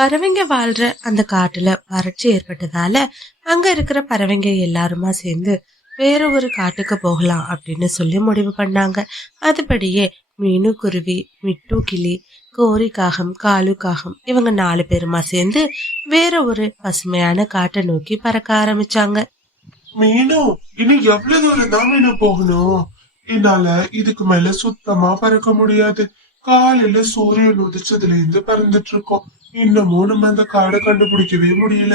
பறவைங்க வாழ்ற அந்த காட்டுல வறட்சி ஏற்பட்டதால அங்க இருக்கிற பறவைங்க எல்லாருமா சேர்ந்து வேற ஒரு காட்டுக்கு போகலாம் அப்படின்னு சொல்லி முடிவு பண்ணாங்க. அதுபடியே மீனு குருவி, மிட்டு கிளி, கோரி காகம், காலு காகம் இவங்க 4 பேருமா சேர்ந்து வேற ஒரு பசுமையான காட்டை நோக்கி பறக்க ஆரம்பிச்சாங்க. மீனு, இன்னும் எவ்வளவு தூரம் தான் மீனு போகணும்? என்னால இதுக்கு மேல சுத்தமா பறக்க முடியாது. காலையில சூரியன் உதிச்சதுல இருந்து பறந்துட்டு இருக்கோம். இன்னமும் நம்ம அந்த காடை கண்டுபிடிக்கவே முடியல.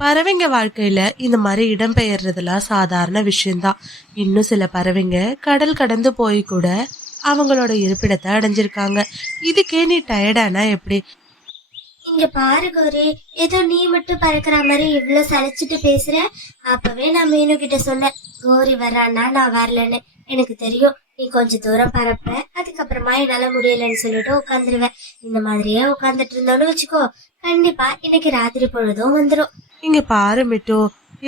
பறவைங்க வாழ்க்கையில இந்த மாதிரி இடம்பெயர்றதுலாம் சாதாரண விஷயம்தான். இன்னும் சில பறவைங்க கடல் கடந்து போய் கூட அவங்களோட இருப்பிடத்தை அடைஞ்சிருக்காங்க. இதுக்கே நீ டயர்டானா எப்படி? இங்க பாரு கௌரி, ஏதோ நீ மட்டும் பறக்கிற மாதிரி இவ்வளவு சலிச்சுட்டு பேசுற. அப்பவே நான் மீனு கிட்ட சொன்னேன், கௌரி வர்றான்னா நான் வரலன்னு. எனக்கு தெரியும் நீ கொஞ்சம் தூரம் பறப்ப, அதுக்கப்புறமா என்னால முடியலன்னு சொல்லிட்டு உட்காந்துருவேன். இந்த மாதிரியே உட்காந்துட்டு இருந்தோன்னு வச்சுக்கோ, கண்டிப்பா இன்னைக்கு ராத்திரி பொழுதும் வந்துடும். இங்க பாரு மிட்டு,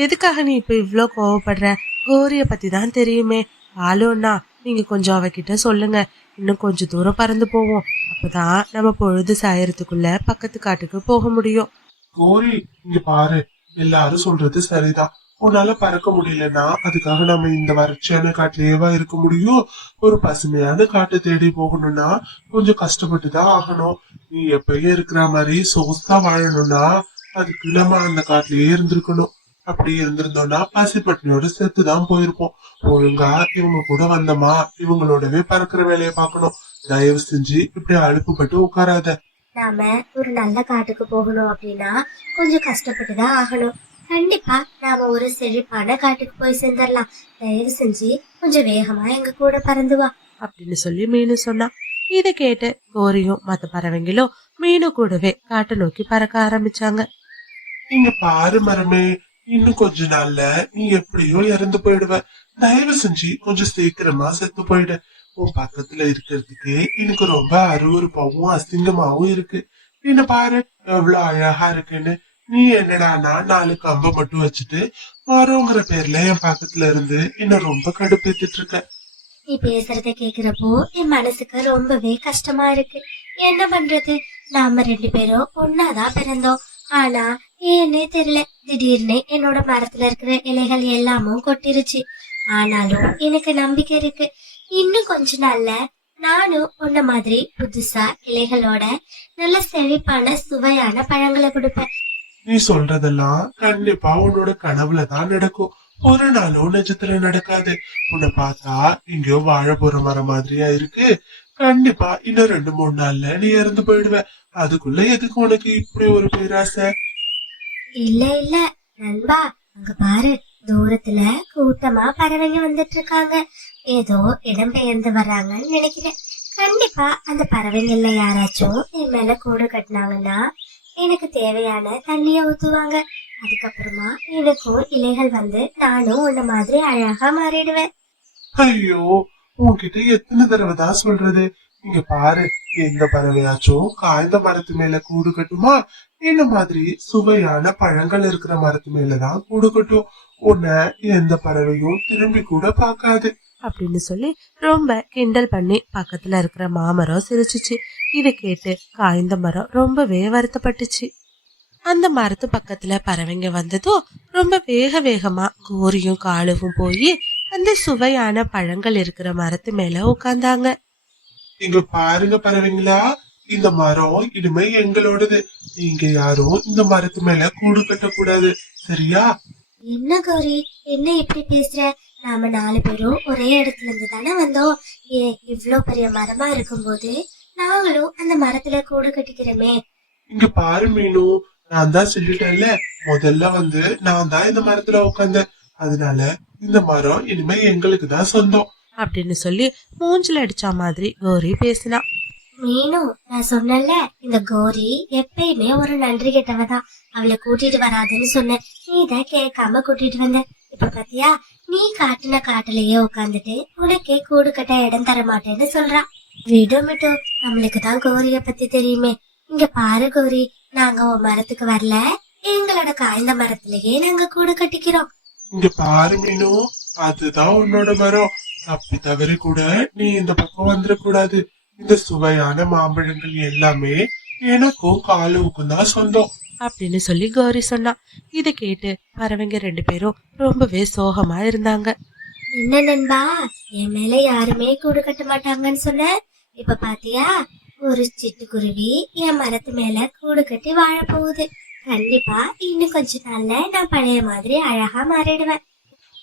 எதுக்காக நீ இப்ப இவ்ளோ கோவப்படுற? கோரிய பத்தி தான் தெரியுமே. ஆலோண்ணா, நீங்க கொஞ்சம் அவகிட்ட சொல்லுங்க, இன்னும் கொஞ்சம் தூரம் பறந்து போவோம். அப்பதான் நம்ம பொழுது சாயறதுக்குள்ள பக்கத்து காட்டுக்கு போக முடியும். கோரி, இங்க பாரு, எல்லாரும் சொல்றது சரிதான். உன்னால பறக்க முடியலன்னா அதுக்காக நம்ம இந்த வறட்சியான காட்டுலயேவா இருக்க முடியும்? ஒரு பசுமையான காட்டை தேடி போகணும்னா கொஞ்சம் கஷ்டப்பட்டுதான் ஆகணும். நீ எப்பயும் இருக்கிற மாதிரி சொகுசா வாழணும்னா அதுக்கு நம்ம அந்த காட்டுலயே இருந்திருக்கணும். அப்படி இருந்திருந்தோம்னா பசிப்பட்டினியோட செத்துதான் போயிருப்போம். ஒழுங்கா இவங்க கூட வந்தோமா, இவங்களோடவே பறக்கிற வேலையை பார்க்கணும். தயவு செஞ்சு இப்படி அலுப்புப்பட்டு உட்காராத. நாம ஒரு நல்ல காட்டுக்கு போகணும் அப்படின்னா கொஞ்சம் கஷ்டப்பட்டுதான் ஆகணும். கண்டிப்பா நாம ஒரு செழிப்பான காட்டுக்கு போய் சேர்ந்துடலாம். தயவு செஞ்சு கொஞ்சம் வேகமா எங்க கூட பறந்து வா அப்படின்னு சொல்லி மீனு சொன்னா. இதை கேட்டு கோரியும் மத்த பறவைங்களும் மீனு கூடவே காட்டை நோக்கி பறக்க ஆரம்பிச்சாங்க. இங்க பாரு மரமே, இன்னும் கொஞ்ச நாள்ல நீ எப்படியோ இறந்து போயிடுவ. தயவு செஞ்சு கொஞ்சம் சீக்கிரமா செத்து போயிடு. உன் பக்கத்துல இருக்கிறதுக்கு எனக்கு ரொம்ப அருவருப்பாவும் அசிங்கமாவும் இருக்கு. என்ன பாரு எவ்வளவு அழகா இருக்குன்னு. நீ என்னடானா 4 கம்ப மட்டும் வச்சுட்டு மரங்கிற பேர்ல என் பக்கத்துல இருந்து என்ன ரொம்ப கடுப்பேத்திட்டு இருக்க. நீ பேசுறத கேக்குறப்போ என் மனசுக்கு ரொம்பவே கஷ்டமா இருக்கு. என்ன பண்றது, நாம 2 பேரும் ஒன்னாதான் பிறந்தோம். ஆனா ஏன்னே தெரியல, திடீர்னு என்னோட மரத்துல இருக்கிற இலைகள் எல்லாமும் கொட்டிருச்சு. ஆனாலும் எனக்கு நம்பிக்கை இருக்கு, இன்னும் கொஞ்ச நாள்ல நானும் உன்ன மாதிரி புதுசா இலைகளோட நல்ல செழிப்பான சுவையான பழங்களை கொடுப்பேன். நீ சொல்றதெல்லாம் கண்டிப்பா உன்னோட கனவுலதான் நடக்கும். ஒரு நாளும் நிஜத்துல நடக்காது. உன்னை பார்த்தா எங்கேயோ வாழ போற மரம் மாதிரியா இருக்கு. கண்டிப்பா இன்னும் 2-3 நாள்ல நீ இறந்து போயிடுவ. அதுக்குள்ள எதுக்கு உனக்கு இப்படி ஒரு பேராசை? இல்ல இல்ல நண்பா, அங்க பாரு, தூரத்துல கூட்டமா பறவைங்க வந்துட்டு இருக்காங்க. ஏதோ இடம் பெயர்ந்து வர்றாங்கன்னு நினைக்கிறேன். கண்டிப்பா அந்த பறவைங்கள்ல யாராச்சும் என் மேல கூடு கட்டினாங்கன்னா எனக்கு தேவையான தண்ணிய ஊத்துவாங்க. அதுக்கப்புறமா எனக்கும் இலைகள் வந்து நானும் உன்ன மாதிரி அழகா மாறிடுவேன். ஐயோ, உன்கிட்ட எத்தனை தடவை தான் சொல்றது? இங்க பாரு, எந்த பறவையாச்சும் காய்ந்த மரத்து மேல கூடு கட்டுமா? என்ன மாதிரி சுவையான பழங்கள் இருக்கிற மரத்து மேலதான் கூடு கட்டும். உன்னை எந்த பறவையும் திரும்பி கூட பார்க்காது அப்படின்னு சொல்லி ரொம்ப கிண்டல் பண்ணி பக்கத்துல இருக்கிற மாமரம் சிரிச்சுச்சு. இதை கேட்டு காய்ந்த மரம் ரொம்பவே வருத்தப்பட்டுச்சு. அந்த மரத்து பக்கத்துல பறவைங்க வந்ததும் ரொம்ப வேக வேகமா கோரியும் காலுவும் போய் அந்த சுவையான பழங்கள் இருக்கிற மரத்து மேல உட்கார்ந்தாங்க. இங்க பாருங்க பறவைங்களா, இந்த மரம் இனிமே எங்களோடது. நீங்க யாரும் இந்த மரத்து மேல கூடு கட்டக்கூடாது, சரியா? என்ன கௌரி, என்ன இப்படி பேசுற? நாம 4 பேரும் ஒரே இடத்துல இருந்து தானே வந்தோம். ஏன் இவ்ளோ பெரிய மரமா இருக்கும்போது நாங்களும் அந்த மரத்துல கூடு கட்டிக்கிறோமே. இங்க பாரு மீனு, நான் தான் சொல்லிட்டேன்ல, முதல்ல வந்து நான் தான் இந்த மரத்துல உட்காந்தேன். அதனால இந்த மரம் இனிமே எங்களுக்கு தான் சொந்தம் அப்படின்னு சொல்லி மூஞ்சில அடிச்சா மாதிரி கோரி பேசினா. மீனு, நான் சொன்னல, இந்த கௌரி எப்பயுமே ஒரு நன்றி கெட்டவதான். அவளை கூட்டிட்டு வராதுன்னு சொன்னேன், நீ தான் கேட்காம கூட்டிட்டு வந்த. இப்ப பாத்தியா, நீ காட்டுன காட்டுலயே உட்காந்துட்டு உனக்கே கூடு கட்ட இடம் தர மாட்டேன்னு சொல்றா. விடுமிட்டு, நம்மளுக்கு தான் கௌரிய பத்தி தெரியுமே. இங்க பாரு கௌரி, நாங்க உன் மரத்துக்கு வரல, எங்களோட காய்ந்த மரத்திலேயே நாங்க கூடு கட்டிக்கிறோம். இங்க பாரு மீனு, அதுதான் உன்னோட மரம். தப்பி தவறி கூட நீ இந்த பக்கம் வந்துடக்கூடாது. இந்த சுவையான மாம்பழங்கள் எல்லாமே எனக்கும் காலுவுக்கும் தான் சொந்தம். அப்படின்னு சொல்லி கௌரி சொன்னான். இதை கேட்டு பறவைங்க 2 பேரும் ரொம்பவே சோகமா இருந்தாங்க. என்ன நண்பா, என் மேல யாருமே கூடு கட்ட மாட்டாங்கன்னு சொன்ன, இப்ப பாத்தியா ஒரு சிட்டுக்குருவி என் மரத்து மேல கூடு கட்டி வாழ போகுது. கண்டிப்பா இன்னும் கொஞ்ச நாள்ல நான் பழைய மாதிரி அழகா மாறிடுவேன்.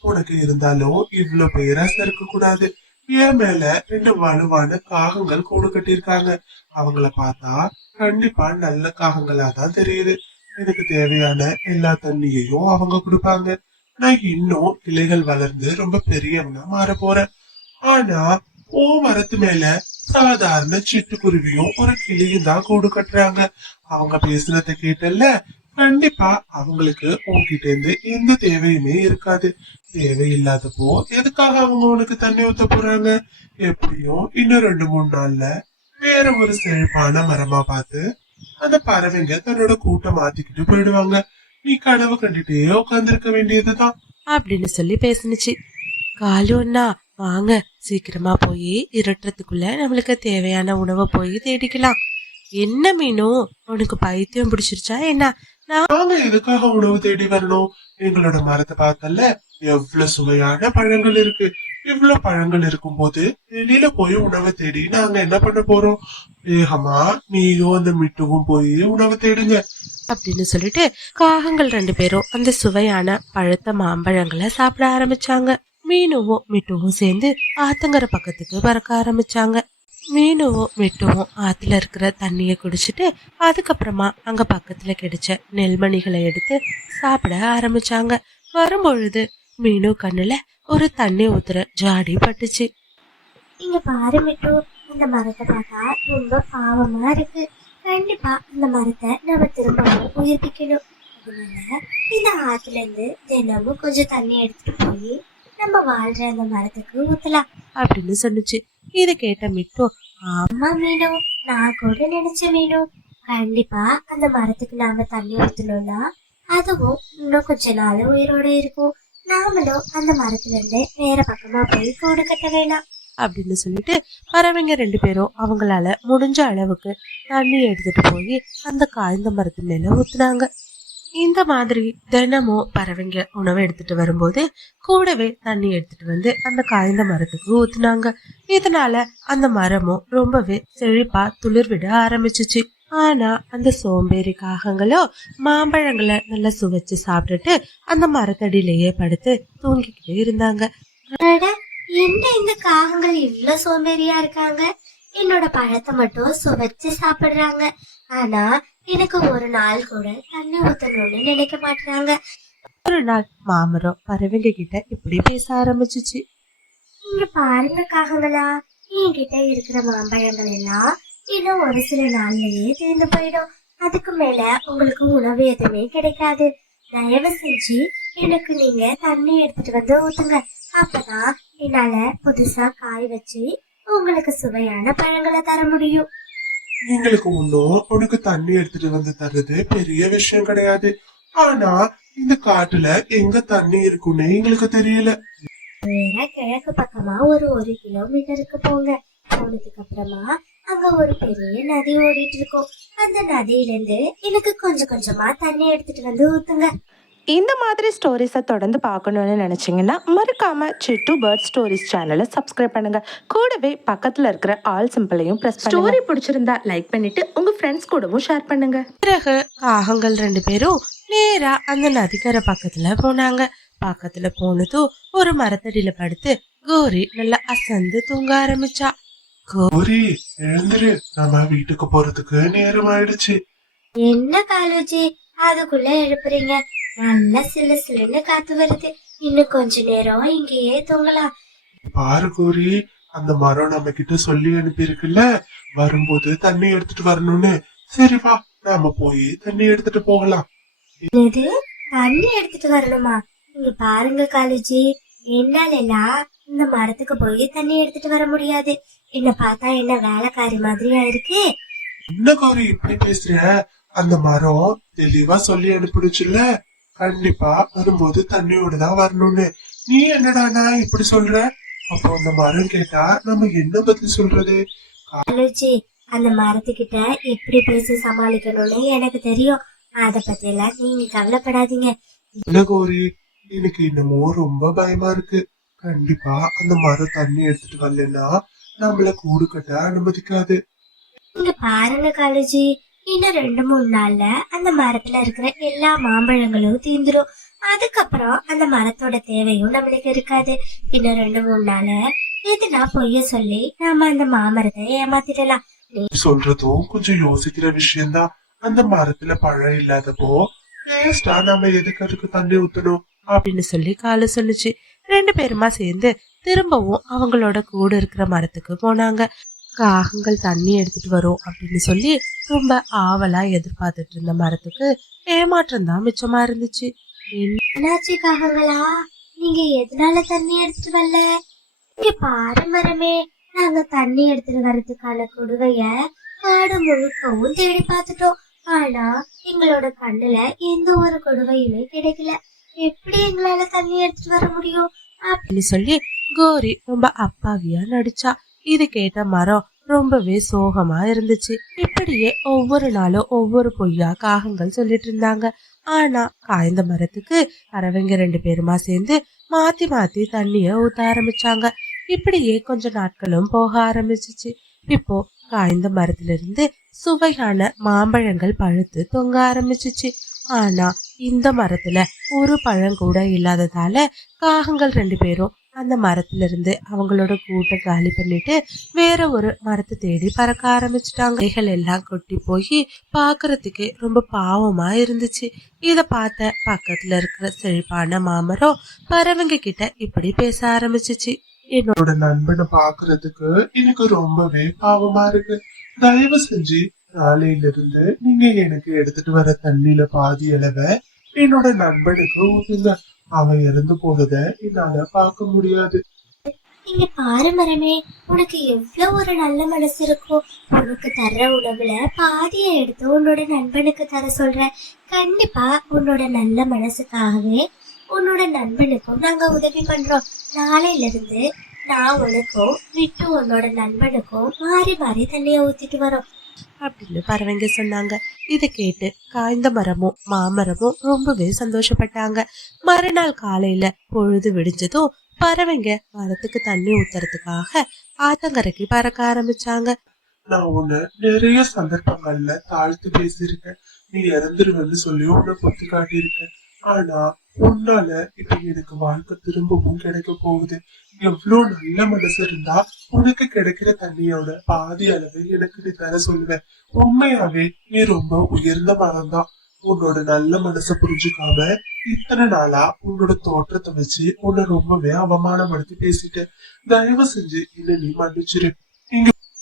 உனக்கு இருந்தாலும் இவ்வளவு பேராசை இருக்க கூடாது. என் மேல 2 வலுவான காகங்கள் கூடு கட்டியிருக்காங்க. அவங்கள பார்த்தா கண்டிப்பா நல்ல காகங்களா தான் தெரியுது. எனக்கு தேவையான எல்லா தண்ணியையும் அவங்க கொடுப்பாங்க. நான் இன்னும் இலைகள் வளர்ந்து ரொம்ப பெரியவனா மாற போறேன். ஆனா ஓ மரத்து மேல சாதாரண சிட்டுக்குருவியும் ஒரு கிளியும் தான் கூடு கட்டுறாங்க. அவங்க பேசுனதை கேட்டல்ல, கண்டிப்பா அவங்களுக்கு உன்கிட்ட இருந்து எந்த தேவையுமே இருக்காது. தேவையில்லாதப்போ எதுக்காக அவங்க உனக்கு தண்ணி ஊத்த போறாங்க? எப்படியும் இன்னும் 2-3 நாள்ல வேற ஒரு செழிப்பான மரமா பார்த்து அந்த பறவைங்க தன்னோட கூட்டம் மாத்திக்கிட்டு போயிடுவாங்க. நீ கனவு கண்டுட்டே உட்கார்ந்திருக்க வேண்டியதுதான். அப்படின்னு சொல்லி பேசுனுச்சு. காலு அண்ணா, வாங்க சீக்கிரமா போய் இருட்டுறதுக்குள்ள நம்மளுக்கு தேவையான உணவை போய் தேடிக்கலாம். என்ன மீனு, உனக்கு பைத்தியம் பிடிச்சிருச்சா என்ன? நாங்க எதுக்காக உணவு தேடி வரணும்? எங்களோட மரத்தை பார்த்தல, எவ்வளவு சுவையான பழங்கள் இருக்கு. இவ்வளவு பழங்கள் இருக்கும் போது வெளியில போய் உணவை தேடி நாங்க என்ன பண்ண போறோம்? வேகமா நீயும் அந்த மிட்டுவும் போய் உணவு தேடுங்க அப்படின்னு சொல்லிட்டு காகங்கள் 2 பேரும் அந்த சுவையான பழுத்த மாம்பழங்களை சாப்பிட ஆரம்பிச்சாங்க. மீனுவும் மிட்டுவும் சேர்ந்து ஆத்தங்கரை பக்கத்துக்கு பறக்க ஆரம்பிச்சாங்க. மீனுவும் மிட்டுவும் ஆத்துல இருக்கிற தண்ணிய குடிச்சிட்டு அதுக்கப்புறமா அங்க பக்கத்துல கிடைச்ச நெல்மணிகளை எடுத்து சாப்பிட ஆரம்பிச்சாங்க. வரும்பொழுது மீனு கண்ணுல ஒரு தண்ணி ஊத்துற ஜாடி பட்டுச்சு. இங்க பாரு மிட்டு, இந்த மரத்தை பார்த்தா ரொம்ப பாவமா இருக்கு. கண்டிப்பா இந்த மரத்தை நம்ம திரும்பவும் உயிர்ப்பிக்கணும். அதனால இந்த ஆத்துல இருந்து தினமும் கொஞ்சம் தண்ணி எடுத்துட்டு போய் நம்ம வாழ்ற அந்த மரத்துக்கு ஊத்தலாம் அப்படின்னு சொன்னுச்சு. இதை கேட்ட மிட்டு, அம்மா மீனு, நான் கூட நினைச்சேன் மீனு, கண்டிப்பா அந்த மரத்துக்கு நாம தண்ணி ஊத்தணும்னா அதுவும் இன்னும் கொஞ்ச நாள் உயிரோட இருக்கும். நாமளும் அந்த மரத்துல இருந்து வேற பக்கமா போய் கூடு கட்ட வேணாம் அப்படின்னு சொல்லிட்டு பறவைங்க 2 பேரும் அவங்களால முடிஞ்ச அளவுக்கு தண்ணி எடுத்துட்டு போய் அந்த காய்ந்த மரத்து மேல ஊத்துனாங்க. இந்த மாதிரி தினமும் பறவைங்க உணவு எடுத்துட்டு வரும்போது கூடவே தண்ணி எடுத்துட்டு வந்து அந்த காய்ந்த மரத்துக்கு ஊத்துனாங்க. இதனால அந்த மரமும் ரொம்பவே செழிப்பா துளிர்விட ஆரம்பிச்சுச்சு. ஆனா அந்த சோம்பேறி காகங்களோ மாம்பழங்களை நல்லா சுவைச்சு சாப்பிட்டுட்டு அந்த மரத்தடியிலேயே படுத்து தூங்கிக்கிட்டே இருந்தாங்க. என்ன இந்த காகங்கள் இவ்வளவு சோம்பேறியா இருக்காங்க? என்னோட பழத்தை மட்டும் சுவைச்சு சாப்பிடுறாங்க. ஆனா எனக்கு ஒரு நாள் கூட தண்ணி ஊத்தணும்னு நினைக்க மாட்டாங்க. ஒரு நாள் மாமரம் பறவைங்க கிட்ட இப்படி பேச ஆரம்பிச்சுச்சு. இங்க பாருங்க காகங்களா, என்கிட்ட இருக்கிற மாம்பழங்கள் எல்லாம் இன்னும் ஒரு சில நாள்லயே தீர்ந்து போயிடும். அதுக்கு மேல உங்களுக்கு உணவு எதுவுமே கிடைக்காது. தயவு செஞ்சு எனக்கு நீங்க தண்ணி எடுத்துட்டு வந்து ஊத்துங்க. அப்பதான் என்னால புதுசா காய் வச்சு உங்களுக்கு சுவையான பழங்களை தர முடியும். எங்களுக்கு ஒன்னும் உனக்கு தண்ணி எடுத்துட்டு வந்து தர்றது பெரிய விஷயம் கிடையாது. ஆனா இந்த காட்டுல எங்க தண்ணி இருக்குன்னு எங்களுக்கு தெரியல. வேற கிழக்கு பக்கமா ஒரு 1 கிலோமீட்டருக்கு போங்க. போனதுக்கு அப்புறமா அங்க ஒரு பெரிய நதி ஓடிட்டு இருக்கும். அந்த நதியில இருந்து எனக்கு கொஞ்சம் கொஞ்சமா தண்ணி எடுத்துட்டு வந்து ஊத்துங்க. இந்த மாதிரி ஸ்டோரிஸை தொடர்ந்து பார்க்கணுன்னு நினச்சிங்கன்னா மறக்காமல் சிட்டு பேர்ட் ஸ்டோரிஸ் சேனலை சப்ஸ்கிரைப் பண்ணுங்கள். கூடவே பக்கத்தில் இருக்கிற ஆல் சிம்பிளையும் ப்ரெஸ் பண்ணுங்க. ஸ்டோரி பிடிச்சிருந்தா லைக் பண்ணிவிட்டு உங்கள் ஃப்ரெண்ட்ஸ் கூடவும் ஷேர் பண்ணுங்கள். பிறகு காகங்கள் 2 பேரும் நேரா அந்த நதிக்கரை பக்கத்துல போனாங்க. பக்கத்துல போனதும் ஒரு மரத்தடியில படுத்து கோரி நல்லா அசந்து தூங்க ஆரம்பிச்சா. கோரி, எழுந்துரு, நம்ம வீட்டுக்கு போறதுக்கு நேரம் ஆயிடுச்சு. என்ன காலுஜி, அதுக்குள்ள எழுப்புறீங்க? நல்லா சிலு சிலுன்னு காத்து வருது. இன்னும் கொஞ்ச நேரம் இங்கேயே தூங்கலாம். பாரு கோரி, அந்த மரம் நம்ம கிட்ட சொல்லி அனுப்பி இருக்குல்ல, வரும்போது தண்ணி எடுத்துட்டு வரணும்னு. சரி வா, நாம போய் தண்ணி எடுத்துட்டு போகலாம். என்னது, தண்ணி எடுத்துட்டு வரணுமா? இங்க பாருங்க காலுஜி, என்னால இந்த மரத்துக்கு போய் தண்ணி எடுத்துட்டு வர முடியாது. என்ன பார்த்தா என்ன வேலைக்காரி மாதிரியா இருக்கு? என்ன கோரி இப்படி பேசுற? அந்த மரம் தெளிவா சொல்லி அனுப்பிடுச்சுல்ல, கண்டிப்பா வரும்போது தண்ணியோட தான் வரணும்னு. நீ என்னடா நான் இப்படி சொல்ற? அப்போ அந்த மரம் கேட்டா நம்ம என்ன பதில் சொல்றது? காலுஜி, அந்த மரத்துக்கிட்ட எப்படி பேசி சமாளிக்கணும்னு எனக்கு தெரியும். அத பத்தி எல்லாம் நீங்க கவலைப்படாதீங்க. இல்ல கௌரி, எனக்கு இன்னமும் ரொம்ப பயமா இருக்கு. கண்டிப்பா அந்த மரம் தண்ணி எடுத்துட்டு வரலன்னா நம்மள கூடு கட்ட அனுமதிக்காது. இங்க பாருங்க காலேஜி, இன்னும் 2-3 நாள்ல அந்த மரத்துல இருக்கிற எல்லா மாம்பழங்களும் தீந்துரும். அதுக்கப்புறம் அந்த மரத்தோட தேவையும் நம்மளுக்கு இருக்காது. இன்னும் 2-3 நாள் எதுனா பொய்ய சொல்லி நாம அந்த மாமரத்தை ஏமாத்திடலாம். நீ சொல்றதும் கொஞ்சம் யோசிக்கிற விஷயம்தான். அந்த மரத்துல பழம் இல்லாதப்போ வேஸ்டா நம்ம எதுக்கு அதுக்கு தண்ணி ஊத்தணும்? அப்படின்னு சொல்லி காலு சொல்லுச்சு. 2 பேருமா சேர்ந்து திரும்பவும் அவங்களோட கூட இருக்கிற மரத்துக்கு போனாங்க. காகங்கள் தண்ணி எடுத்துட்டு வரும் அப்படின்னு சொல்லி ரொம்ப ஆவலா எதிர்பார்த்துட்டு இருந்த மரத்துக்கு ஏமாற்றம் தான் மிச்சமா இருந்துச்சு. என்னாச்சு காகங்களா, நீங்க எதனால தண்ணி எடுத்துட்டு வரல? இங்க பாரு மரமே, நாங்க தண்ணி எடுத்துட்டு வர்றதுக்கான குடுவைய காடு முழுக்கவும் தேடி பார்த்துட்டோம். ஆனா எங்களோட கண்ணுல எந்த ஒரு கொடுவையுமே கிடைக்கல. எப்படி எங்களால தண்ணி எடுத்துட்டு வர முடியும் அப்படின்னு சொல்லி கோரி ரொம்ப அப்பாவியா நடிச்சா. இது கேட்ட மரம் ரொம்பவே சோகமா இருந்துச்சு. இப்படியே ஒவ்வொரு நாளும் ஒவ்வொரு பொய்யா காகங்கள் சொல்லிட்டு இருந்தாங்க. ஆனா காய்ந்த மரத்துக்கு பறவைங்க 2 பேருமா சேர்ந்து மாத்தி மாத்தி தண்ணிய ஊத்த ஆரம்பிச்சாங்க. இப்படியே கொஞ்ச நாட்களும் போக ஆரம்பிச்சிச்சு. இப்போ காய்ந்த மரத்துல இருந்து சுவையான மாம்பழங்கள் பழுத்து தொங்க ஆரம்பிச்சிச்சு. ஆனா இந்த மரத்துல ஒரு பழம் கூட இல்லாததால காகங்கள் 2 பேரும் அந்த மரத்துல இருந்து அவங்களோட கூட்டை காலி பண்ணிட்டு வேற ஒரு மரத்தை தேடி பறக்க ஆரம்பிச்சுட்டாங்க. இலைகள் எல்லாம் கொட்டி போய் பாக்குறதுக்கே ரொம்ப பாவமா இருந்துச்சு. இத பார்த்த பக்கத்துல இருக்கிற செழிப்பான மாமரம் பறவைங்க கிட்ட இப்படி பேச ஆரம்பிச்சிச்சு. என்னோட நண்பனை பாக்குறதுக்கு எனக்கு ரொம்பவே பாவமா இருக்கு. தயவு செஞ்சு நாளையில இருந்து நீங்க எனக்கு எடுத்துட்டு வர தண்ணியில பாதி அளவை என்னோட நண்பனுக்கு ஊத்துங்க. அவன் இறந்து போனத என்னால பார்க்க முடியாது. இங்க பாரு மரமே, உனக்கு எவ்வளவு ஒரு நல்ல மனசு இருக்கும். உனக்கு தர்ற உணவுல பாதியை எடுத்து உன்னோட நண்பனுக்கு தர சொல்ற. கண்டிப்பா உன்னோட நல்ல மனசுக்காகவே உன்னோட நண்பனுக்கும் நாங்க உதவி பண்றோம். நாளையில இருந்து நான் உனக்கும் விட்டு உன்னோட நண்பனுக்கும் மாறி மாறி தண்ணிய ஊத்திட்டு வரோம் அப்படின்னு பறவைங்க சொன்னாங்க. இதை கேட்டு காய்ந்த மரமும் மாமரமும் ரொம்பவே சந்தோஷப்பட்டாங்க. மறுநாள் காலையில பொழுது விடிஞ்சதும் பறவைங்க மரத்துக்கு தண்ணி ஊத்துறதுக்காக ஆத்தங்கரைக்கு பறக்க ஆரம்பிச்சாங்க. நான் உன்னை நிறைய சந்தர்ப்பங்கள்ல தாழ்த்து பேசியிருக்கேன். நீ இறந்துருவேன்னு சொல்லி உன்னை குத்தி காட்டியிருக்கேன். ஆனா உன்னால இப்ப எனக்கு வாழ்க்கை திரும்பவும் கிடைக்க போகுது. எவ்வளவு நல்ல மனசு இருந்தா உனக்கு கிடைக்கிற தண்ணியோட பாதி அளவு எனக்கு நீ தர சொல்லுவேன். உண்மையாவே நீ ரொம்ப உயர்ந்த மரம் தான். உன்னோட நல்ல மனசை புரிஞ்சுக்காம இத்தனை நாளா உன்னோட தோற்றத்தை வச்சு உன்னை ரொம்பவே அவமானப்படுத்தி பேசிட்டேன். தயவு செஞ்சு என்ன நீ மன்னிச்சிரு.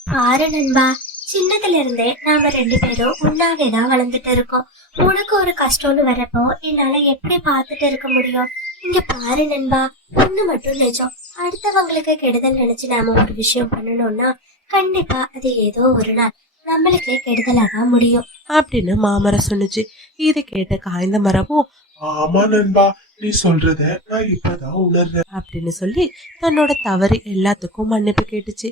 பாரு நண்பா, சின்னதுல இருந்தே நாம 2 பேரும் ஒன்னாவேதான் வளர்ந்துட்டு இருக்கோம். உனக்கு ஒரு கஷ்டம்னு வரப்போ என்னால எப்படி பார்த்துட்டு இருக்க முடியும்? இங்க பாரு நண்பா, ஒண்ணு மட்டும் நிஜம். அடுத்தவங்களுக்கு கெடுதல் நினைச்சு நாம ஒரு விஷயம் பண்ணணும்னா கண்டிப்பா அது ஏதோ ஒரு நாள் நம்மளுக்கே கெடுதலாதான் முடியும் அப்படின்னு மாமரம் சொன்னுச்சு. இதை கேட்ட காய்ந்த மரமும் ஆமா நண்பா, நீ சொல்றத நான் இப்பதான் உணர்றேன் அப்படின்னு சொல்லி தன்னோட தவறு எல்லாத்துக்கும் மன்னிப்பு கேட்டுச்சு.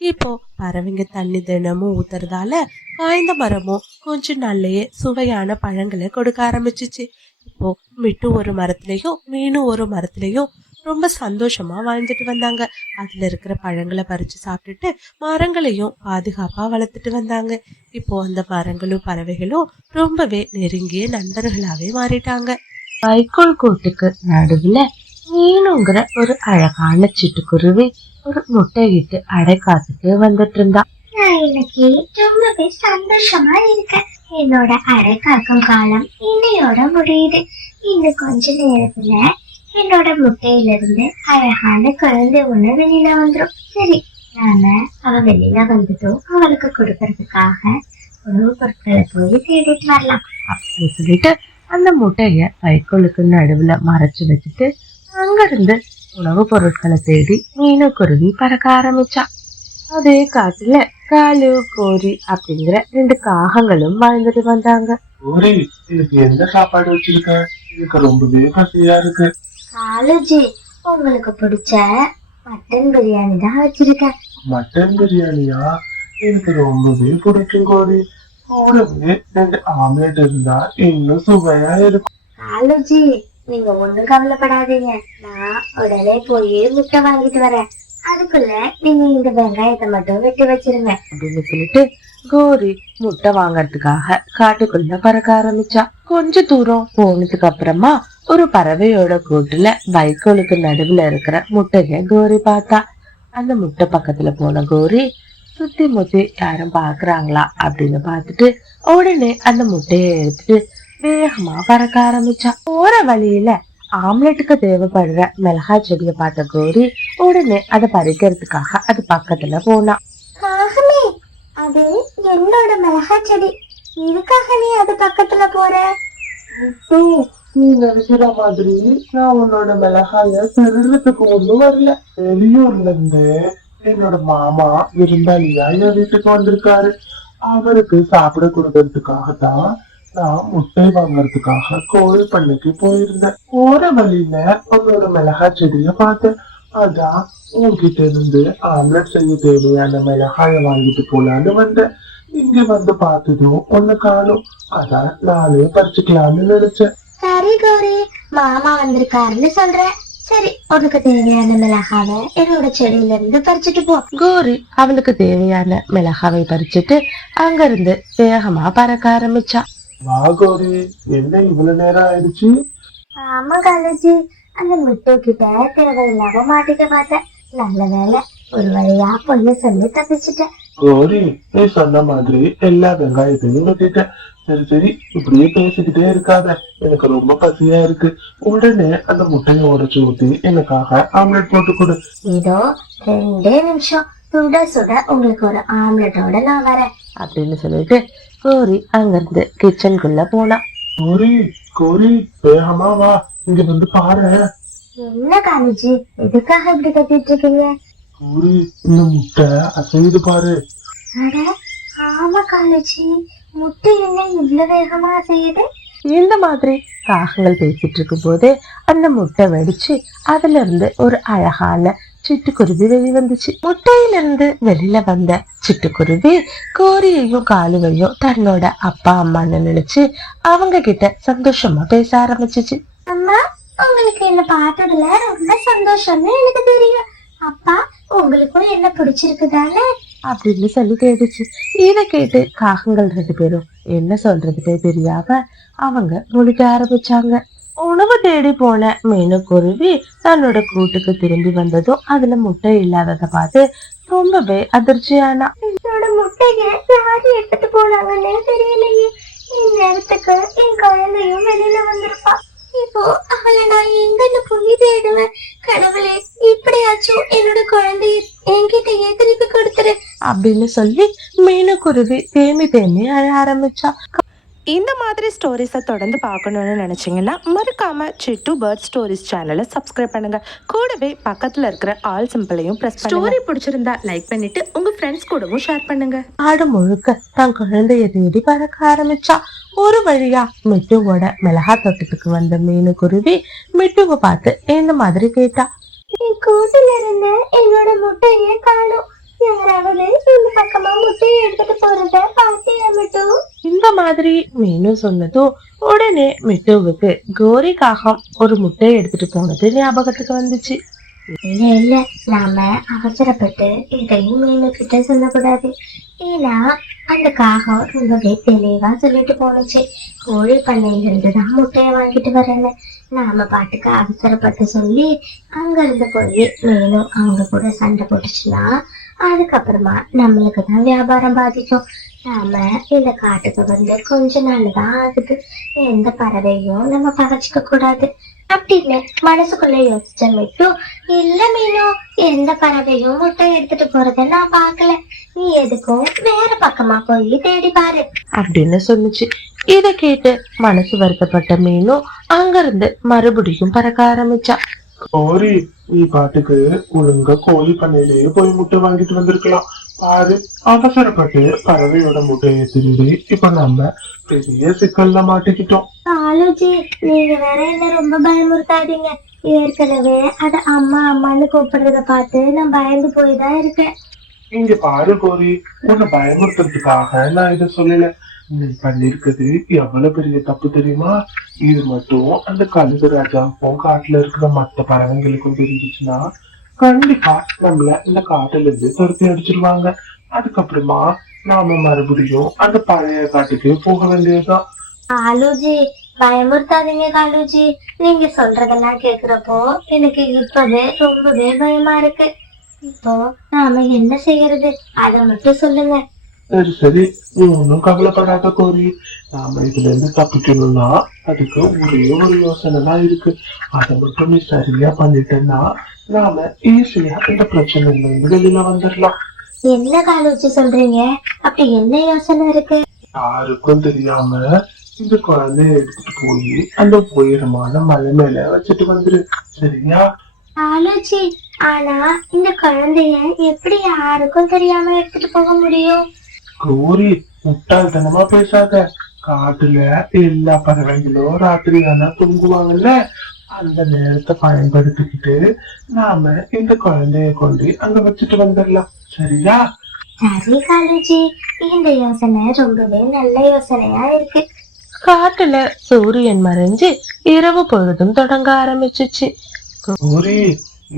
இப்போ பறவைங்க தண்ணி தினமும் ஊத்துறதால காய்ந்த மரமும் கொஞ்சம் நல்லையே சுவையான பழங்களை கொடுக்க ஆரம்பிச்சிச்சு. இப்போ மிட்டு ஒரு மரத்துலயும் மீனும் ஒரு மரத்துலயும் ரொம்ப சந்தோஷமா வாழ்ந்துட்டு வந்தாங்க. அதுல இருக்கிற பழங்களை பறிச்சு சாப்பிட்டுட்டு மரங்களையும் பாதுகாப்பா வளர்த்துட்டு வந்தாங்க. இப்போ அந்த மரங்களும் பறவைகளும் ரொம்பவே நெருங்கிய நண்பர்களாவே மாறிட்டாங்க. வைக்கோல் கூட்டுக்கு நடுவுல மீனுங்கிற ஒரு அழகான சிட்டுக்குருவி ஒரு முட்டையிட்டு அடைக்காத்துக்கு வந்துட்டு இருந்தா. நான் இன்னைக்கு ரொம்பவே சந்தோஷமா இருக்கேன். என்னோட அடை காக்கும் காலம் இன்னையோட முடியுது. இன்னும் கொஞ்ச நேரத்துல என்னோட முட்டையில இருந்து அழகான குழந்தை ஒண்ணு வெளியில வந்துடும். சரி, நாம அவ வெளியில வந்ததும் அவளுக்கு கொடுக்கறதுக்காக உணவு பொருட்களை போய் தேடிட்டு வரலாம் அப்படின்னு சொல்லிட்டு அந்த முட்டைய வைக்கோலுக்கு நடுவுல மறைச்சு வச்சுட்டு அங்கிருந்து உணவு பொருட்களை தேடி மீனுக்குருவி பறக்க ஆரம்பிச்சா. அதே காட்டுல காலு கோரி அப்படிங்கிற 2 காகங்களும் வாழ்ந்துட்டு வந்தாங்க. கோரி, எனக்கு எந்த சாப்பாடு வச்சிருக்க? எனக்கு ரொம்பவே பசியா இருக்கு. காலேஜி, உங்களுக்கு பிடிச்ச மட்டன் பிரியாணி தான் வச்சிருக்கேன். மட்டன் பிரியாணியா? எனக்கு ரொம்பவே பிடிக்கும் கோரி. கூடவே 2 ஆம்லெட் இருந்தா இன்னும் சுவையா இருக்கும். காலுஜி, நீங்க ஒண்ணும் கவலைப்படாதீங்க. நான் உடனே போய் முட்டை வாங்கிட்டு வரேன். அதுக்குள்ள நீங்க இந்த வெங்காயத்தை மட்டும் வெட்டி வச்சிருங்க. அப்படின்னு சொல்லிட்டு கோரி முட்டை வாங்கறதுக்காக காட்டுக்குள்ள பறக்க ஆரம்பிச்சா. கொஞ்ச தூரம் போனதுக்கு அப்புறமா ஒரு பறவையோட கூட்டுல வைக்கோலுக்கு நடுவுல இருக்கிற முட்டைய கோரி பார்த்தா. அந்த முட்டை பக்கத்துல போன கோரி சுத்தி முத்தி யாரும் பாக்குறாங்களா அப்படின்னு பார்த்துட்டு உடனே அந்த முட்டைய எடுத்துட்டு வேகமா பறக்க ஆரம்பிச்சா. போற வழியில ஆம்லெட்டுக்கு தேவைப்படுற மிளகாய் செடியை பார்த்த கோரி உடனே அதை பறிக்கிறதுக்காக அது பக்கத்துல போனா. காகமே, அது என்னோட மிளகாய் செடி. இதுக்காக நீ அது பக்கத்துல போற? முத்து, நீ நினைக்கிற மாதிரி நான் உன்னோட மிளகாய திருடுறதுக்கு ஒண்ணும் வரல. வெளியூர்ல இருந்து என்னோட மாமா விருந்தாளியா என் வீட்டுக்கு வந்திருக்காரு. அவருக்கு சாப்பிட கொடுக்கறதுக்காகத்தான் நான் முட்டை வாங்கறதுக்காக கோழி பண்ணைக்கு போயிருந்தேன். போற வழியில உன்னோட மிளகாய் செடிய பார்த்தேன். அதான் உன்கிட்ட இருந்து ஆம்லெட் செய்ய தேவையான மிளகாய வாங்கிட்டு போலான்னு வந்தேன். இங்க வந்து பார்த்ததும் ஒண்ணு காணும். அதான் நானே பறிச்சுக்கலாம்னு நினைச்சேன். சரி கௌரி, மாமா வந்திருக்காருன்னு சொல்றேன். சரி, உனக்கு தேவையான மிளகாவை என்னோட செடியில இருந்து பறிச்சுட்டு போ. கோரி அவளுக்கு தேவையான மிளகாவை பறிச்சுட்டு அங்க இருந்து வேகமா பறக்க ஆரம்பிச்சா. வா கோரி, என்ன இவ்வளவு நேரம் ஆயிடுச்சு? ஆமா காலேஜி, அந்த முட்டை கிட்ட தேவையில்லாம மாட்டிக்க பார்த்தேன். நல்ல வேலை, ஒரு வழியா பொய்ய சொல்லி தப்பிச்சுட்டேன். கோரி, நீ சொன்ன மாதிரி எல்லா வெங்காயத்தையும் வெட்டிட்டேன். சரி சரி, இப்படியே பேசிக்கிட்டே இருக்காத. எனக்கு ரொம்ப பசியா இருக்கு. உடனே அந்த முட்டையை உடைச்சு ஊத்தி எனக்காக ஆம்லெட் போட்டு கொடு. இதோ 2 நிமிஷம், சுட சுட உங்களுக்கு ஒரு ஆம்லெட்டோட நான் வரேன். அப்படின்னு சொல்லிட்டு கோரி அங்கிருந்து கிச்சனுக்குள்ள போனா. கோரி, கோரி, வேகமா வா, இங்க வந்து பாரு. என்ன காலேஜி, எதுக்காக இப்படி கத்திட்டு இருக்கீங்க? கோரி, இந்த முட்டை அசையுது பாரு. அட ஆமா காலேஜி, முட்டை என்ன இவ்வளவு வேகமா செய்யுது? இந்த மாதிரி காகங்கள் பேசிட்டு இருக்கும் போதே அந்த முட்டை வெடிச்சு அதுல இருந்து ஒரு அழகான சிட்டுக்குருவி வெளிவந்துச்சு. முட்டையிலிருந்து வெளியில வந்த சிட்டுக்குருவி கோரியையும் காலுவையும் தன்னோட அப்பா அம்மான்னு நினைச்சு அவங்க கிட்ட சந்தோஷமா பேச ஆரம்பிச்சிச்சு. அம்மா, உங்களுக்கு என்ன பார்த்ததுல ரொம்ப சந்தோஷம்னு எனக்கு தெரியும். அப்பா, உங்களுக்கும் என்ன பிடிச்சிருக்குதானே அப்படின்னு சொல்லி கேட்டுச்சு. இதை கேட்டு காகங்கள் 2 பேரும் என்ன சொல்றதுக்கே தெரியாம அவங்க முழிக்க ஆரம்பிச்சாங்க. உணவு தேடி போன மீனுக்குருவி தன்னோட கூட்டுக்கு திரும்பி வந்ததும் அதுல முட்டை இல்லாததை பார்த்து ரொம்பவே அதிர்ச்சியானா. என்னோட முட்டைய யாரு எடுத்துட்டு போனாங்கன்னே தெரியலையே. இந்நேரத்துக்கு என் குழந்தையும் வெளியில வந்திருப்பா. இப்போ அவளை நான் எங்கன்னு போய் தேடுவேன்? கடவுளே, இப்படியாச்சும் என்னோட குழந்தைய என்கிட்டயே திருப்பி கொடுத்துரு அப்படின்னு சொல்லி மீனுக்குருவி தேம்பி தேம்பி அழ ஆரம்பிச்சா. இந்த மாதிரி ஸ்டோரிஸை தொடர்ந்து பார்க்கணுன்னு நினச்சிங்கன்னா மறக்காம சிட்டு பேர்ட் ஸ்டோரிஸ் சேனலை சப்ஸ்கிரைப் பண்ணுங்க. கூடவே பக்கத்தில் இருக்கிற ஆல் சிம்பிளையும் ப்ரெஸ் பண்ணுங்க. ஸ்டோரி பிடிச்சிருந்தா லைக் பண்ணிட்டு உங்க ஃப்ரெண்ட்ஸ் கூடவும் ஷேர் பண்ணுங்க. ஆடு முழுக்க தன் குழந்தைய தேடி பறக்க ஆரம்பிச்சா. ஒரு வழியா மிட்டுவோட மிளகா தோட்டத்துக்கு வந்த மீனுக்குருவி மிட்டுவை பார்த்து இந்த மாதிரி கேட்டா. என் கூட்டுல இருந்து என்னோட முட்டையே காணும். யாராவது இந்த பக்கமா முட்டையை எடுத்துட்டு போறத பாத்தியா மிட்டு? இந்த மாதிரி மீனு சொன்னதும் உடனே மிட்டுவுக்கு கோரி காகம் ஒரு முட்டையை எடுத்துட்டு போனது ஞாபகத்துக்கு வந்துச்சு. இல்ல இல்ல, நாம அவசரப்பட்டு இதையும் மீனு கிட்ட சொல்லக்கூடாது. ஏன்னா அந்த காகம் ரொம்பவே தெளிவா சொல்லிட்டு போனுச்சு, கோழி பண்ணையில இருந்துதான் முட்டையை வாங்கிட்டு வரேன்னு. நாம பாட்டுக்கு அவசரப்பட்டு சொல்லி அங்க இருந்து போய் மீனும் அவங்க கூட சண்டை போட்டுச்சுன்னா அதுக்கப்புறமா நம்மளுக்கு தான் வியாபாரம் பாதிக்கும். நாம இந்த காட்டுக்கு வந்து கொஞ்ச நாள் தான் ஆகுது. எந்த பறவையும் நம்ம பகச்சிக்க கூடாது அப்படின்னு மனசுக்குள்ள யோசிச்ச மிட்டு, இல்ல மீனோ, எந்த பறவையும் முட்டை எடுத்துட்டு போறத நான் பாக்கல. நீ எதுக்கும் வேற பக்கமா போய் தேடி பாரு அப்படின்னு சொன்னுச்சு. இதை கேட்டு மனசு வருத்தப்பட்ட மீனும் அங்கிருந்து மறுபடியும் பறக்க ஆரம்பிச்சா. கோரி, நீ பாட்டுக்கு ஒழுங்கா கோழி பண்ணையிலேயே போய் முட்டை வாங்கிட்டு வந்திருக்கலாம். பாரு, அவசரப்பட்டு பறவையோட முட்டையை திருடி இப்ப நம்ம பெரிய சிக்கல்ல மாட்டிக்கிட்டோம். ஆலோஜி, நீங்க வேற என்ன ரொம்ப பயமுறுத்தாதீங்க. ஏற்கனவே அத அம்மா அம்மான்னு கூப்பிடுறத பார்த்து நான் பயந்து போய் தான் இருக்கேன். இங்க பாரு கோரி, உன்னை பயமுறுத்துறதுக்காக நான் இதை சொல்லல. நீ பண்ணிருக்குது எவ்வளவு பெரிய தப்பு தெரியுமா? இது மட்டும் அந்த கழுகு ராஜாவுக்கும் காட்டுல இருக்கிற மத்த பறவைங்களுக்கும் தெரிஞ்சிச்சுன்னா கண்டிப்பா நம்மள இந்த காட்டுல இருந்து துரத்தி அடிச்சிருவாங்க. அதுக்கப்புறமா நாம மறுபடியும் அந்த பழைய காட்டுக்கு போக வேண்டியதுதான். காலுஜி, பயமுறுத்தாதீங்க காலுஜி. நீங்க சொல்றதெல்லாம் கேக்குறப்போ எனக்கு இப்பவே ரொம்பவே பயமா இருக்கு. இப்போ நாம என்ன செய்யறது, அத மட்டும் சொல்லுங்க. சரி சரி, நீ ஒன்னும் கவலைப்படாத கோரி. நாம இதுல இருந்து தப்பிக்கணும்னா அதுக்கு ஒரே ஒரு யோசனை தான் இருக்கு. அதை மட்டும் நீ சரியா பண்ணிட்டேன்னா நாம ஈஸியா இந்த பிரச்சனையில இருந்து வெளியில வந்துடலாம். என்ன காலுஜி சொல்றீங்க? அப்படி என்ன யோசனை இருக்கு? யாருக்கும் தெரியாம இந்த குழந்தைய எடுத்துட்டு போய் அந்த உயரமான மலை மேல வச்சுட்டு வந்துரு, சரியா? காலுஜி, ஆனா இந்த குழந்தைய எப்படி யாருக்கும் தெரியாம எடுத்துட்டு போக முடியும்? கோரி, முட்டாள்தனமா பேசாத. காட்டுல எல்லா பறவைகளும் ராத்திரி தானே தூங்குவாங்கல்ல, அந்த நேரத்தை பயன்படுத்திக்கிட்டு நாம இந்த குழந்தைய கொண்டு அங்க வச்சுட்டு வந்துடலாம், சரியா? சரி காலுஜி, இந்த யோசனை ரொம்பவே நல்ல யோசனையா இருக்கு. காட்டுல சூரியன் மறைஞ்சு இரவு பொழுதும் தொடங்க ஆரம்பிச்சுச்சு. கோரி,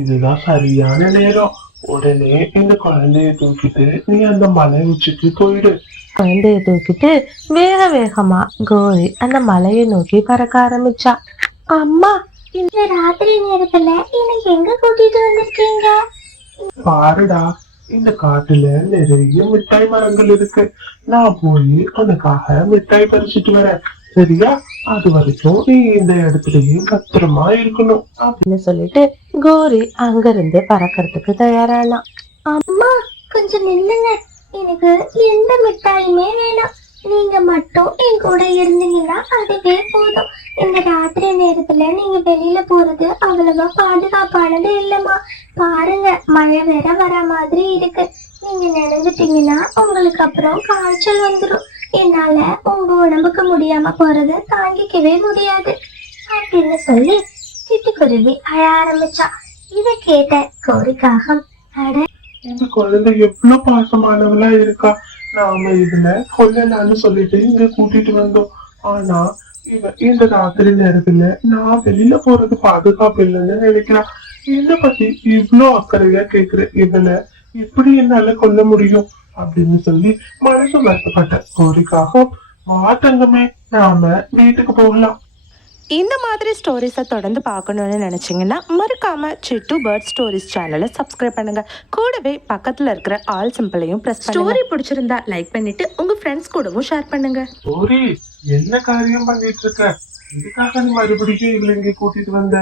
இதுதான் சரியான நேரம். உடனே இந்த குழந்தைய தூக்கிட்டு நீ அந்த மலை உச்சிக்கு போயிடு. குழந்தைய தூக்கிட்டு வேக வேகமா கோரி அந்த மலையை நோக்கி பறக்க ஆரம்பிச்சா. அம்மா, இந்த ராத்திரி நேரத்துல என்னை எங்க கூட்டிட்டு வந்திருக்கீங்க? பாருடா, இந்த காட்டுல நிறைய மிட்டாய் மரங்கள் இருக்கு. நான் போய் உனக்காக மிட்டாய் பறிச்சுட்டு வரேன், சரியா? அது வரைக்கும் நீ இந்த இடத்துலயே பத்திரமா இருக்கணும். அப்படின்னு சொல்லிட்டு கோரி அங்கிருந்து பறக்கிறதுக்கு தயாரானா. அம்மா, கொஞ்சம் நில்லுங்க. எனக்கு எந்த மிட்டாயுமே வேணாம். நீங்க மட்டும் என் கூட இருந்தீங்கன்னா அதுவே போதும். இந்த ராத்திரி நேரத்துல நீங்க வெளியில போறது அவ்வளவா பாதுகாப்பானது இல்லம்மா. பாருங்க, மழை வேற வர மாதிரி இருக்கு. நீங்க நினைஞ்சிட்டீங்கன்னா உங்களுக்கு அப்புறம் காய்ச்சல் வந்துடும். என்னால உங்க உடம்புக்கு முடியாம போறது தாங்கிக்கவே முடியாது அப்படின்னு சொல்லி சிட்டுக்குருவி அழ ஆரம்பிச்சா. இதை கேட்ட கோரிக்காகம், அட, இந்த குழந்தை எவ்வளவு பாசமானவளா இருக்கா. நாம இதுல கொல்லலான்னு சொல்லிட்டு இங்க கூட்டிட்டு வந்தோம். ஆனா இவ இந்த ராத்திரி நேரத்துல நான் வெளியில போறது பாதுகாப்பு இல்லைன்னு நினைக்கிறா. இத பத்தி இவ்ளோ அக்கறையா கேக்குற இவளை எப்படி என்னால கொல்ல முடியும் அப்படின்னு சொல்லி மனசு வருத்தப்பட்ட கோரிக்காக, மாத்தங்கமே, நாம வீட்டுக்கு போகலாம். இந்த மாதிரி ஸ்டோரிஸை தொடர்ந்து பார்க்கணுன்னு நினச்சிங்கன்னா மறக்காம சிட்டு பேர்ட் ஸ்டோரிஸ் சேனலை சப்ஸ்கிரைப் பண்ணுங்க. கூடவே பக்கத்தில் இருக்கிற ஆல் சிம்பிளையும் ப்ரெஸ் பண்ணுங்க. ஸ்டோரி பிடிச்சிருந்தா லைக் பண்ணிட்டு உங்க ஃப்ரெண்ட்ஸ் கூடவும் ஷேர் பண்ணுங்க. கோரி, என்ன காரியம் பண்ணிட்டு இருக்க? இதுக்காக நீ மறுபடியும் இவளை இங்க கூட்டிட்டு வந்த?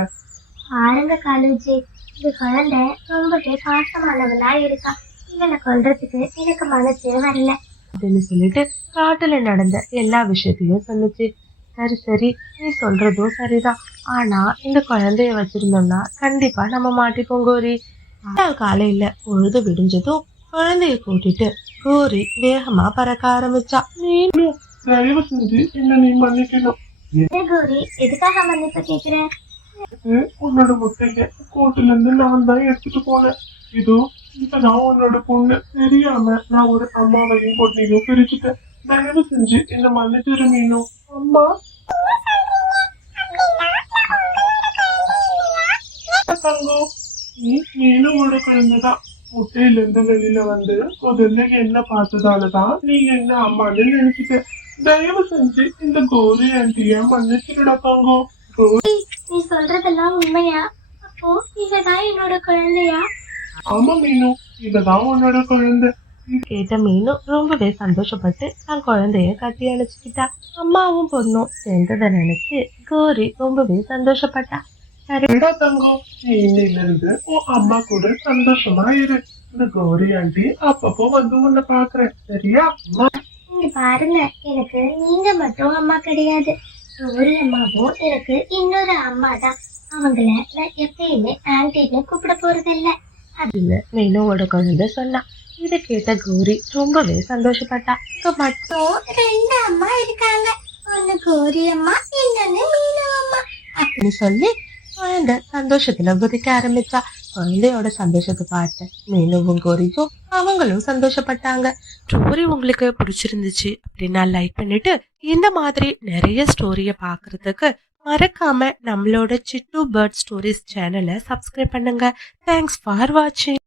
பாருங்க காலுஜி, இந்த குழந்தை ரொம்பவே பாசமானவளா இருக்கா. இவளை கொல்றதுக்கு எனக்கு மனசே வரல அப்படின்னு சொல்லிட்டு காட்டுல நடந்த எல்லா விஷயத்தையும் சொல்லுச்சு. சரி சரி, நீ சொல்றதும் சரிதான். ஆனா இந்த குழந்தைய வச்சிருந்தோம்னா கண்டிப்பா நம்ம மாட்டிப்போம் கோரி. காலையில பொழுது விடிஞ்சதும் குழந்தைய கூட்டிட்டு கோரி வேகமா பறக்க ஆரம்பிச்சா. தயவு செஞ்சு என்ன நீ மன்னிக்கணும். கோரி, எதுக்காக மன்னிப்பு கேக்குறேன்? உன்னோட முட்டைய கூட்டுல இருந்து நான் தான் எடுத்துட்டு போனேன். இதோ இப்பதான் உன்னோட பொண்ணு. தெரியாம நான் ஒரு அம்மாவையும் பொண்ணையும் பிரிச்சுட்டேன். தயவு செஞ்சு என்ன மன்னிச்சிரு மீனு. அம்மா, தங்கம், நீ மீனோட குழந்தைதான். முட்டையில இருந்து வெளியில வந்து முதல்ல என்ன பார்த்ததாலதான் நீ என்ன அம்மான்னு நினைச்சிட்ட. தயவு செஞ்சு இந்த கோரி ஆண்டிய மன்னிச்சிருடா தங்கம். நீ சொல்றதெல்லாம் உண்மையா? அப்போ இவதான் என்னோட குழந்தையா? ஆமா மீனு, இவதான் உன்னோட குழந்தை. கேட்ட மீனும் ரொம்பவே சந்தோஷப்பட்டு தன் குழந்தைய கட்டி அணைச்சுக்கிட்டா. அம்மாவும் பொண்ணும் சேர்ந்ததை நினைச்சு கோரி ரொம்பவே சந்தோஷப்பட்டா. சரிடா தங்கம், நீ இன்னையில இருந்து உன் அம்மா கூட சந்தோஷமா இரு. இந்த கௌரி ஆண்டி அப்பப்போ வந்து உன்னை பாக்குறேன், சரியா? இங்க பாருங்க, எனக்கு நீங்க மட்டும் அம்மா கிடையாது. ஒரு அம்மாவும் எனக்கு இன்னொரு அம்மா தான். அவங்கள நான் எப்பயுமே ஆன்டின்னு கூப்பிட போறது இல்ல அப்படின்னு மீனோட குழந்தை சொன்னா. இதை கேட்ட கோரி ரொம்பவே சந்தோஷப்பட்டா. மட்டும் ரெண்டு அம்மா இருக்காங்க. ஒண்ணு கோரி அம்மா, இன்னொன்னு மீனு அம்மா அப்படின்னு சொல்லி குழந்தை சந்தோஷத்துல குதிக்க ஆரம்பிச்சா. குழந்தையோட சந்தோஷத்தை பார்த்த மீனுவும் கோரியும் அவங்களும் சந்தோஷப்பட்டாங்க. ஸ்டோரி உங்களுக்கு பிடிச்சிருந்துச்சு அப்படின்னா லைக் பண்ணிட்டு இந்த மாதிரி நிறைய ஸ்டோரிய பாக்குறதுக்கு மறக்காம நம்மளோட சிட்டு பேர்ட் ஸ்டோரிஸ் சேனலை சப்ஸ்கிரைப் பண்ணுங்க. தேங்க்ஸ் ஃபார் வாட்சிங்.